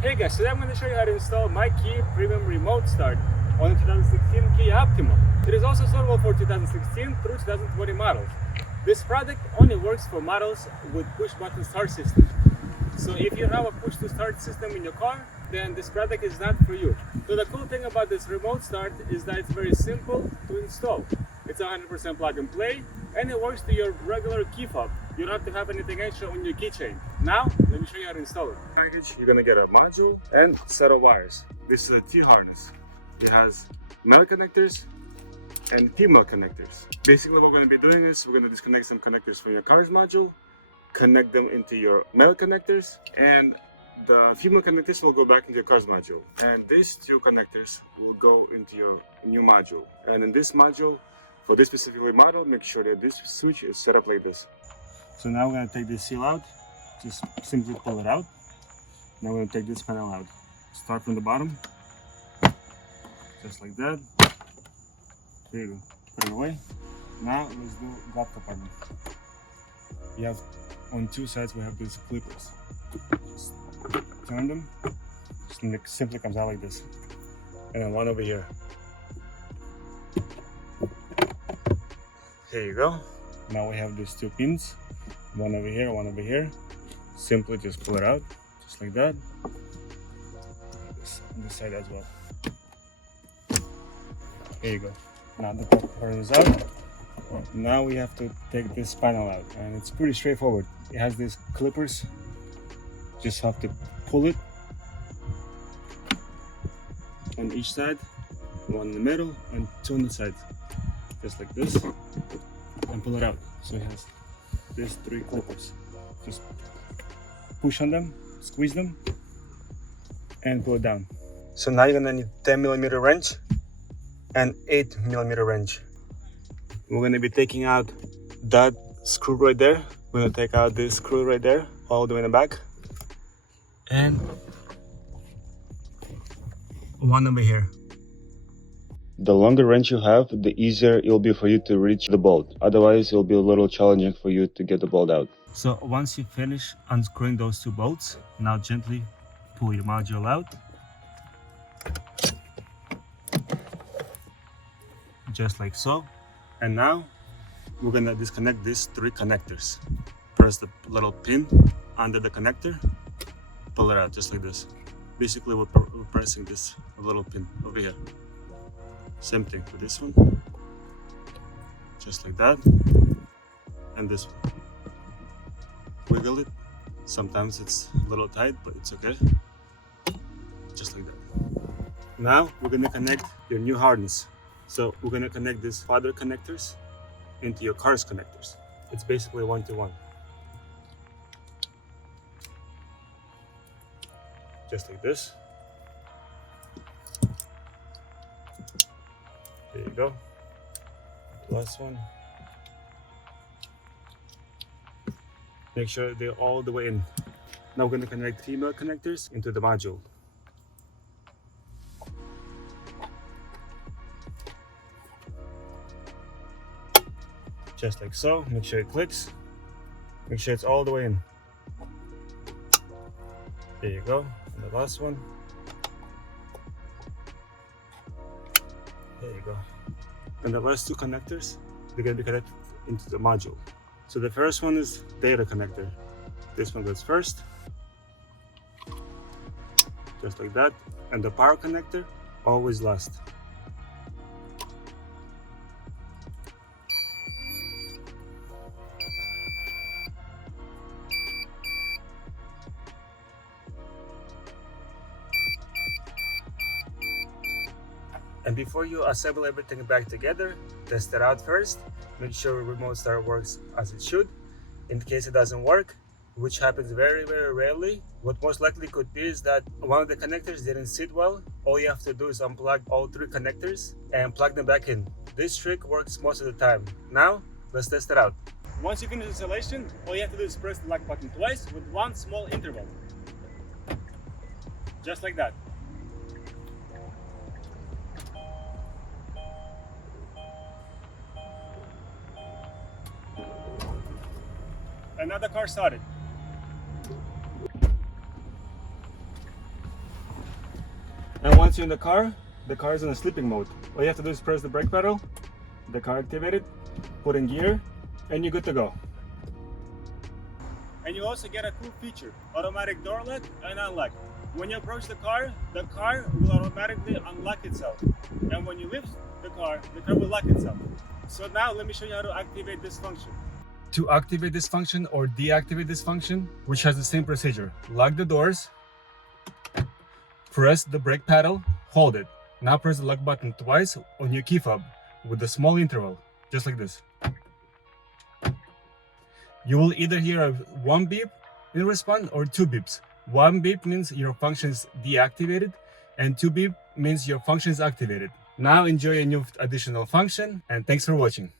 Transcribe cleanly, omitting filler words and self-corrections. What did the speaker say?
Hey guys, today I'm going to show you how to install MyKey Premium Remote Starter on the 2016 Kia Optima. It is also suitable for 2016 through 2020 models. This product only works for models with push-button start system. So if you have a push-to-start system in your car, then this product is not for you. So the cool thing about this remote start is that it's very simple to install. It's 100% plug and play, and it works to your regular key fob. You don't have to have anything extra on your keychain. Now, let me show you how to install it. Package, you're gonna get a module and a set of wires. This is a T-harness. It has male connectors and female connectors. Basically, what we're gonna be doing is we're gonna disconnect some connectors from your car's module, connect them into your male connectors, and the female connectors will go back into your car's module. And these two connectors will go into your new module. And in this module, for this specific model, make sure that this switch is set up like this. So now we're going to take this seal out, just simply pull it out. Now we're going to take this panel out. Start from the bottom, just like that. There you go, put it away. Now let's do glove compartment. You have, on two sides we have these clippers. Just turn them, just simply comes out like this. And then one over here. Here you go. Now we have these two pins, one over here, one over here. Simply just pull it out, just like that. This on this side as well. Here you go. Now the part is out. Now we have to take this panel out, and it's pretty straightforward. It has these clippers. Just have to pull it on each side, one in the middle and two on the sides, just like this, and pull it out. So it has these three clippers. Just push on them, squeeze them, and pull it down. So now you're gonna need 10mm wrench and 8mm wrench. We're gonna be taking out that screw right there. We're gonna take out this screw right there, all the way in the back, and one over here. The longer wrench you have, the easier it will be for you to reach the bolt. Otherwise, it will be a little challenging for you to get the bolt out. So once you finish unscrewing those two bolts, now gently pull your module out. Just like so. And now we're gonna disconnect these three connectors. Press the little pin under the connector, pull it out just like this. Basically, we're pressing this little pin over here. Same thing for this one, just like that, and this one. Wiggle it. Sometimes it's a little tight, but it's okay. Just like that. Now we're gonna connect your new harness. So we're gonna connect these father connectors into your car's connectors. It's basically 1-to-1. Just like this. There you go. Last one. Make sure they're all the way in. Now we're going to connect female connectors into the module. Just like so. Make sure it clicks. Make sure it's all the way in. There you go. And the last one. There you go. And the last two connectors, they're going to be connected into the module. So the first one is data connector. This one goes first, just like that. And the power connector, always last. And before you assemble everything back together, test it out first. Make sure remote start works as it should. In case it doesn't work, which happens very, very rarely, what most likely could be is that one of the connectors didn't sit well. All you have to do is unplug all three connectors and plug them back in. This trick works most of the time. Now, let's test it out. Once you finish installation, all you have to do is press the lock button twice with one small interval. Just like that. And now the car started. And once you're in the car is in a sleeping mode. All you have to do is press the brake pedal, the car activated, put in gear, and you're good to go. And you also get a cool feature, automatic door lock and unlock. When you approach the car will automatically unlock itself. And when you lift the car will lock itself. So now let me show you how to activate this function. To activate this function or deactivate this function, which has the same procedure, lock the doors, press the brake pedal, hold it. Now press the lock button twice on your key fob with a small interval, just like this. You will either hear one beep in response or two beeps. One beep means your function is deactivated, and two beep means your function is activated. Now enjoy a new additional function, and thanks for watching.